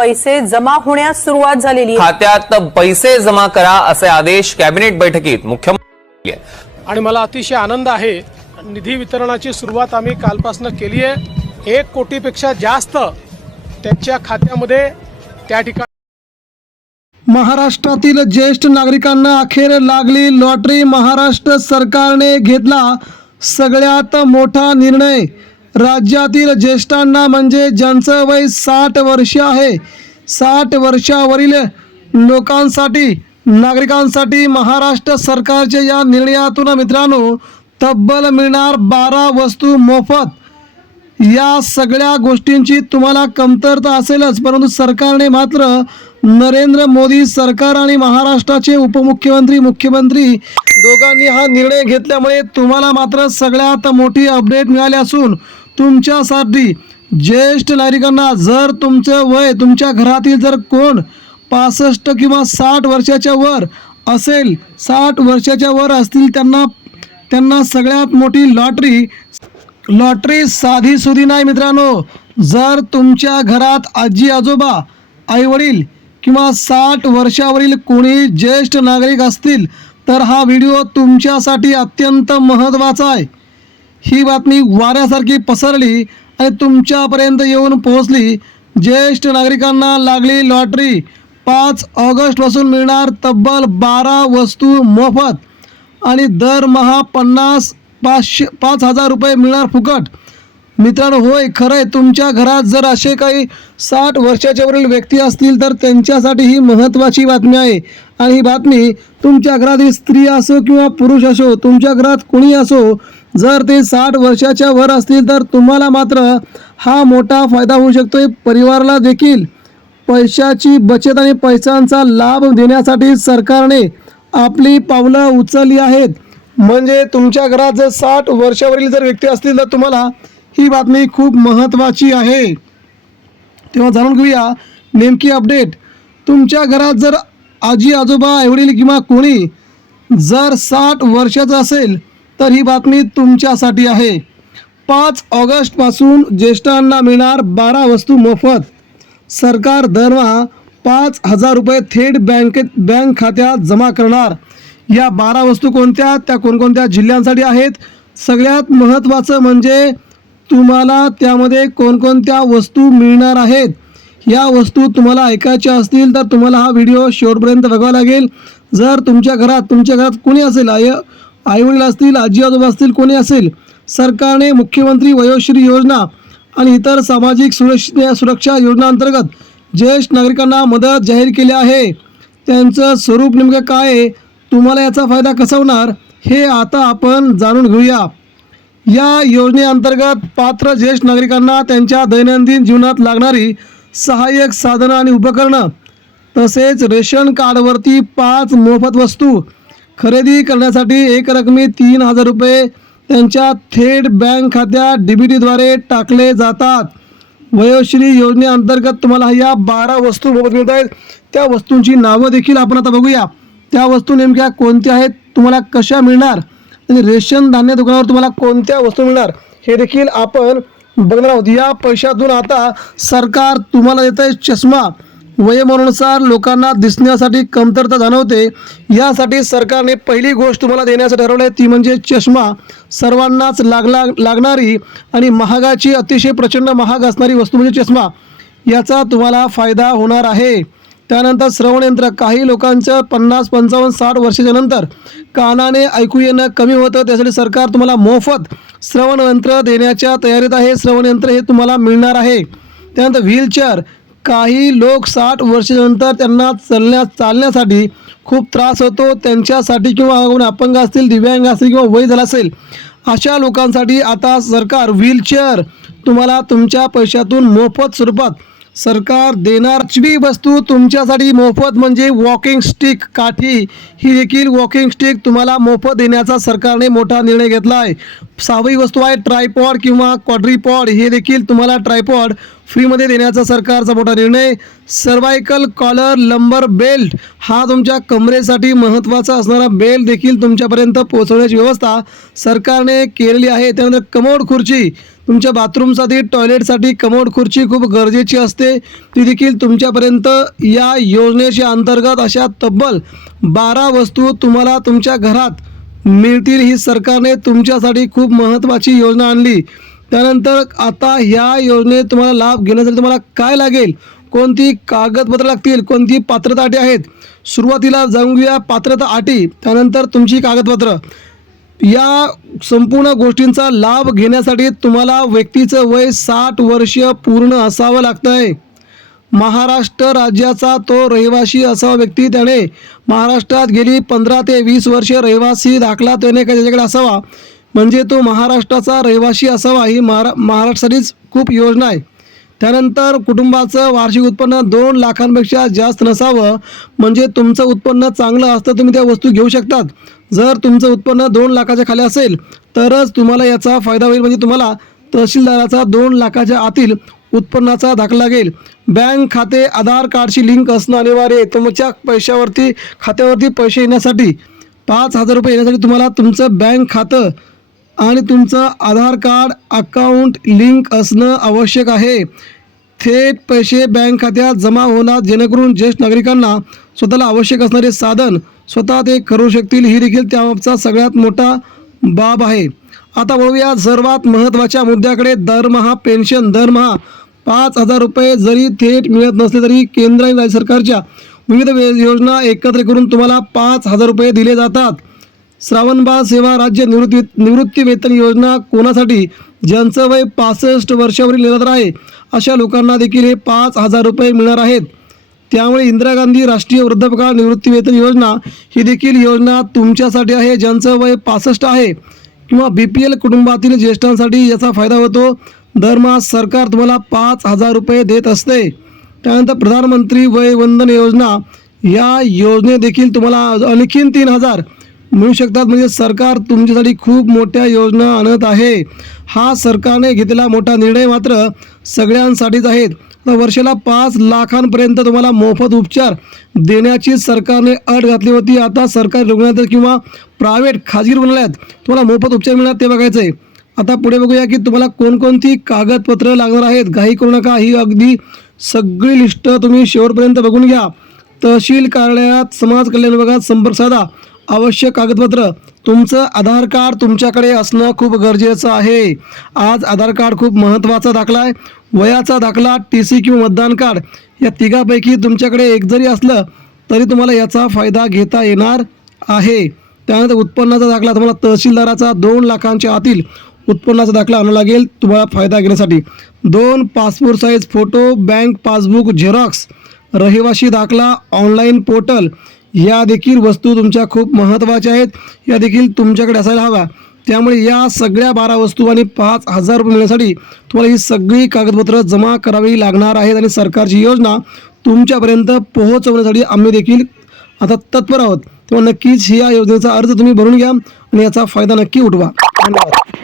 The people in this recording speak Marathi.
पैसे जमा होण्यास सुरुवात झालेली आहे। खात्यात पैसे जमा करा असे आदेश कॅबिनेट बैठकीत मुख्यमंत्री आणि मला अतिशय आनंद आहे, निधी वितरणाची सुरुवात आम्ही कालपासून केली आहे। 1 कोटीपेक्षा जास्त त्यांच्या खात्यामध्ये त्या ठिकाणी। महाराष्ट्रातील ज्येष्ठ नागरिकांना अखेर लागली लॉटरी। महाराष्ट्र सरकारने घेतला सगळ्यात मोठा निर्णय। राज्यातील ज्येष्ठांना म्हणजे ज्यांचं वय 60 वर्ष आहे, 60 वर्षावरील लोकांसाठी, नागरिकांसाठी महाराष्ट्र सरकारच्या या निर्णयातून मित्रांनो तब्बल मिळणार 12 वस्तू मोफत। या सगळ्या गोष्टींची तुम्हाला कमतरता असेलच, परंतु सरकारने मात्र नरेंद्र मोदी सरकार आणि महाराष्ट्राचे उपमुख्यमंत्री, मुख्यमंत्री दोघांनी हा निर्णय घेतल्यामुळे तुम्हाला मात्र सगळ्यात मोठी अपडेट मिळाली असून तुमच्यासाठी ज्येष्ठ नागरिकांना जर तुमचं वय, तुमच्या घरातील जर कोण 65 किंवा 60 वर्षाच्या वर असेल, 60 वर्षाच्या वर असतील त्यांना सगळ्यात मोठी लॉटरी साधी सुधी नाही मित्रांनो। जर तुमच्या घरात आजी आजोबा, आईवडील किंवा 60 वर्षावरील कोणी ज्येष्ठ नागरिक असतील तर हा व्हिडिओ तुमच्यासाठी अत्यंत महत्त्वाचा आहे। ही बातमी वाऱ्यासारखी पसरली आणि तुमच्यापर्यंत येऊन पोहोचली। ज्येष्ठ नागरिकांना लागली लॉटरी। 5 ऑगस्टपासून मिळणार तब्बल 12 वस्तू मोफत आणि दरमहा 5,000 रुपये मिळणार फुकट। मित्रांनो, होय खरं आहे, तुमच्या घरात जर असे काही 60 वर्षाच्या वरील व्यक्ती असतील तर त्यांच्यासाठी ही महत्त्वाची बातमी आहे। आणि ही बातमी तुमच्या घरातील स्त्री असो किंवा पुरुष असो, तुमच्या घरात कोणी असो, जर ते 60 वर्षाच्या वर असतील तर तुम्हाला मात्र हा मोठा फायदा होऊ शकतो। परिवाराला देखील पैशाची बचत आणि पैशांचा लाभ देण्यासाठी सरकारने आपली पावलं उचलली आहेत। म्हणजे तुमच्या घरात जर 60 वर्षावरील जर व्यक्ती असतील तर तुम्हाला ही बातमी खूप महत्त्वाची आहे। तेव्हा जाणून घेऊया नेमकी अपडेट। तुमच्या घरात जर आजी आजोबा, आईवडील किंवा कोणी जर 60 वर्षाचं असेल तर ही बातमी तुमच्यासाठी आहे। 5 ऑगस्टपासून ज्येष्ठांना मिळणार 12 वस्तू मोफत। सरकार दरमहा 5,000 रुपये थेट बँक खात्यात जमा करणार। या 12 वस्तू कोणत्या, त्या कोणकोणत्या जिल्ह्यांसाठी आहेत, सगळ्यात महत्त्वाचं म्हणजे तुम्हाला त्यामध्ये कोणकोणत्या वस्तू मिळणार आहेत। या वस्तू तुम्हाला ऐकायच्या असतील तर तुम्हाला हा व्हिडिओ शेवटपर्यंत बघावा लागेल। जर तुमच्या घरात कोणी असेल, आईवडील असतील, आजी आजोबा असतील, कोणी असेल, सरकारने मुख्यमंत्री वयोश्री योजना आणि इतर सामाजिक सुरक्षा योजनांतर्गत ज्येष्ठ नागरिकांना मदत जाहीर केली आहे। त्यांचं स्वरूप नेमकं काय आहे, तुम्हाला याचा फायदा कसा होणार हे आता आपण जाणून घेऊया। या योजनेअंतर्गत पात्र ज्येष्ठ नागरिकांना त्यांच्या दैनंदिन जीवनात लागणारी सहाय्यक साधनं आणि उपकरणं तसेच रेशन कार्डवरती 5 मोफत वस्तू खरेदी करण्यासाठी एकरकमी 3,000 रुपये त्यांच्या थेट बँक खात्यात DBTद्वारे टाकले जातात। वयोश्री योजनेअंतर्गत तुम्हाला या 12 वस्तू मोफत मिळत आहेत। त्या वस्तूंची नावं देखील आपण आता बघूया। त्या वस्तू नेमक्या कोणत्या आहेत, तुम्हाला कशा मिळणार आणि रेशन धान्य दुकानावर तुम्हाला कोणत्या वस्तू मिळणार हे देखील आपण बघणार आहोत। या पैशातून आता सरकार तुम्हाला देत आहे चष्मा। वयोमानानुसार लोकांना दिसण्यासाठी कमतरता जाणवते, यासाठी सरकारने पहिली गोष्ट तुम्हाला देण्याचं ठरवलं आहे ती म्हणजे चष्मा। सर्वांनाच लागणारी आणि महागाची, अतिशय प्रचंड महाग असणारी वस्तू म्हणजे चष्मा, याचा तुम्हाला फायदा होणार आहे। त्यानंतर श्रवणयंत्र, काही लोकांचं 50, 55, 60 वर्षाच्या नंतर कानाने ऐकू येणं कमी होतं, त्यासाठी सरकार तुम्हाला मोफत श्रवणयंत्र देण्याच्या तयारीत आहे। श्रवणयंत्र हे तुम्हाला मिळणार आहे। त्यानंतर व्हीलचेअर, काही लोक 60 वर्षानंतर त्यांना चालण्यासाठी खूप त्रास होतो, त्यांच्यासाठी किंवा कोणी अपंग असतील, दिव्यांग असतील किंवा वय झालं असेल अशा लोकांसाठी आता सरकार व्हीलचेअर तुम्हाला तुमच्या पैशातून मोफत स्वरूपात सरकार देणार। 5वी वस्तू तुमच्यासाठी मोफत म्हणजे वॉकिंग स्टिक, काठी, ही देखील वॉकिंग स्टिक तुम्हाला मोफत देण्याचा सरकारने मोठा निर्णय घेतला आहे। 6वी वस्तू आहे ट्रायपॉड किंवा क्वाड्रीपॉड, हे देखील तुम्हाला ट्रायपॉड फ्रीमध्ये देण्याचा सरकारचा मोठा निर्णय। सर्वायकल कॉलर लंबर बेल्ट, हा तुमच्या कमरेसाठी महत्त्वाचा असणारा बेल्ट देखील तुमच्यापर्यंत पोहोचवण्याची व्यवस्था सरकारने केलेली आहे। त्यानंतर कमोड खुर्ची, तुमच्या बाथरूमसाठी टॉयलेटसाठी कमोड खुर्ची खूप गरजेची असते, ती देखील तुमच्यापर्यंत या योजनेच्या अंतर्गत अशा तब्बल 12 वस्तू तुम्हाला तुमच्या घरात मिळतील. ही सरकारने तुमच्यासाठी खूप महत्त्वाची योजना आणली. त्यानंतर आता ह्या योजनेत तुम्हाला लाभ घेण्यासाठी तुम्हाला काय लागेल, कोणती कागदपत्र लागतील, कोणती पात्रता अटी आहेत. सुरुवातीला जाणून घेऊया पात्रता अटी, त्यानंतर तुमची कागदपत्र. या संपूर्ण गोष्टींचा लाभ घेण्यासाठी तुम्हाला व्यक्तीचं वय 60 वर्ष पूर्ण असावं लागतं आहे. महाराष्ट्र राज्याचा तो रहिवासी असावा व्यक्ती, त्याने महाराष्ट्रात गेली 15 ते 20 वर्षे रहिवासी दाखला त्याने त्याच्याकडे असावा, म्हणजे तो महाराष्ट्राचा रहिवासी असावा. ही महाराष्ट्रासाठीच खूप योजना आहे. त्यानंतर कुटुंबाचं वार्षिक उत्पन्न 2 लाखांपेक्षा जास्त नसावं, म्हणजे तुमचं उत्पन्न चांगलं असतं तुम्ही त्या वस्तू घेऊ शकतात. जर तुमचं उत्पन्न 2 लाखाच्या खाली असेल तरच तुम्हाला याचा फायदा होईल, म्हणजे तुम्हाला तहसीलदाराचा 2 लाखाच्या आतील उत्पन्नाचा दाखला लागेल. बँक खाते आधार कार्डशी लिंक असणं अनिवार्य आहे. तुमच्या खात्यावरती पैसे येण्यासाठी 5,000 रुपये येण्यासाठी तुम्हाला तुमचं बँक खातं आणि तुमचं आधार कार्ड अकाउंट लिंक असणं आवश्यक आहे. थेट पैसे बँक खात्यात जमा होणार, जेणेकरून ज्येष्ठ नागरिकांना स्वतःला आवश्यक असणारे साधन स्वतः ते करू शकतील. ही देखील त्यामागचा सगळ्यात मोठा बाब आहे. आता वळूया सर्वात महत्त्वाच्या मुद्द्याकडे. दरमहा पेन्शन. दरमहा 5,000 रुपये जरी थेट मिळत नसले तरी केंद्र आणि राज्य सरकारच्या विविध योजना एकत्र करून तुम्हाला 5,000 रुपये दिले जातात. श्रावणबाळ सेवा राज्य निवृत्ती वेतन योजना कोणासाठी, ज्यांचं वय 65 वर्षावरील निराधार आहे अशा लोकांना देखील हे 5,000 रुपये मिळणार आहेत. त्यामुळे इंदिरा गांधी राष्ट्रीय वृद्धापकाळ निवृत्ती वेतन योजना ही देखील योजना तुमच्यासाठी आहे. ज्यांचं वय 65 आहे किंवा BPL कुटुंबातील ज्येष्ठांसाठी याचा फायदा होतो. दरमहा सरकार तुम्हाला 5,000 रुपये देत असते. त्यानंतर प्रधानमंत्री वय वंदन योजना, या योजने देखील तुम्हाला आणखीन 3,000 मिळू शकतात. म्हणजे सरकार तुमच्यासाठी खूप मोठ्या योजना आणत आहे. हा सरकारने घेतलेला मोठा निर्णय मात्र सगळ्यांसाठीच आहेत. वर्षाला 5 लाखांपर्यंत तुम्हाला मोफत उपचार देण्याची सरकारने अट घातली होती. आता सरकारी रुग्णालयात किंवा प्रायव्हेट खाजगी रुग्णालयात तुम्हाला मोफत उपचार मिळणार ते बघायचं आहे. आता पुढे बघूया की तुम्हाला कोणकोणती कागदपत्र लागणार आहेत. घाई करू नका, ही अगदी सगळी लिस्ट तुम्ही शेवटपर्यंत बघून घ्या. तहसील कार्यालयात समाज कल्याण विभागात संपर्क साधा. आवश्यक कागदपत्र, तुमचं आधार कार्ड तुमच्याकडे असणं खूप गरजेचं आहे. आज आधार कार्ड खूप महत्त्वाचा दाखला आहे. वयाचा दाखला, TC किंवा मतदान कार्ड या तिघापैकी तुमच्याकडे एक जरी असलं तरी तुम्हाला याचा फायदा घेता येणार आहे. त्यानंतर उत्पन्नाचा दाखला, तुम्हाला तहसीलदाराचा 2 लाखांच्या आतील उत्पन्नाचा दाखला आणावा लागेल तुम्हाला फायदा घेण्यासाठी. 2 passport size photo, bank passbook Xerox, रहिवासी दाखला, ऑनलाईन पोर्टल, या देखील वस्तू तुमच्या खूप महत्त्वाच्या आहेत. या देखील तुमच्याकडे असायला हव्या. त्यामुळे या सगळ्या 12 वस्तू आणि 5,000 रुपये मिळण्यासाठी तुम्हाला ही सगळी कागदपत्र जमा करावी लागणार आहेत. आणि सरकारची योजना तुमच्यापर्यंत पोहोचवण्यासाठी आम्ही देखील आता तत्पर आहोत. तेव्हा नक्कीच या योजनेचा अर्ज तुम्ही भरून घ्या आणि याचा फायदा नक्की उठवा. धन्यवाद.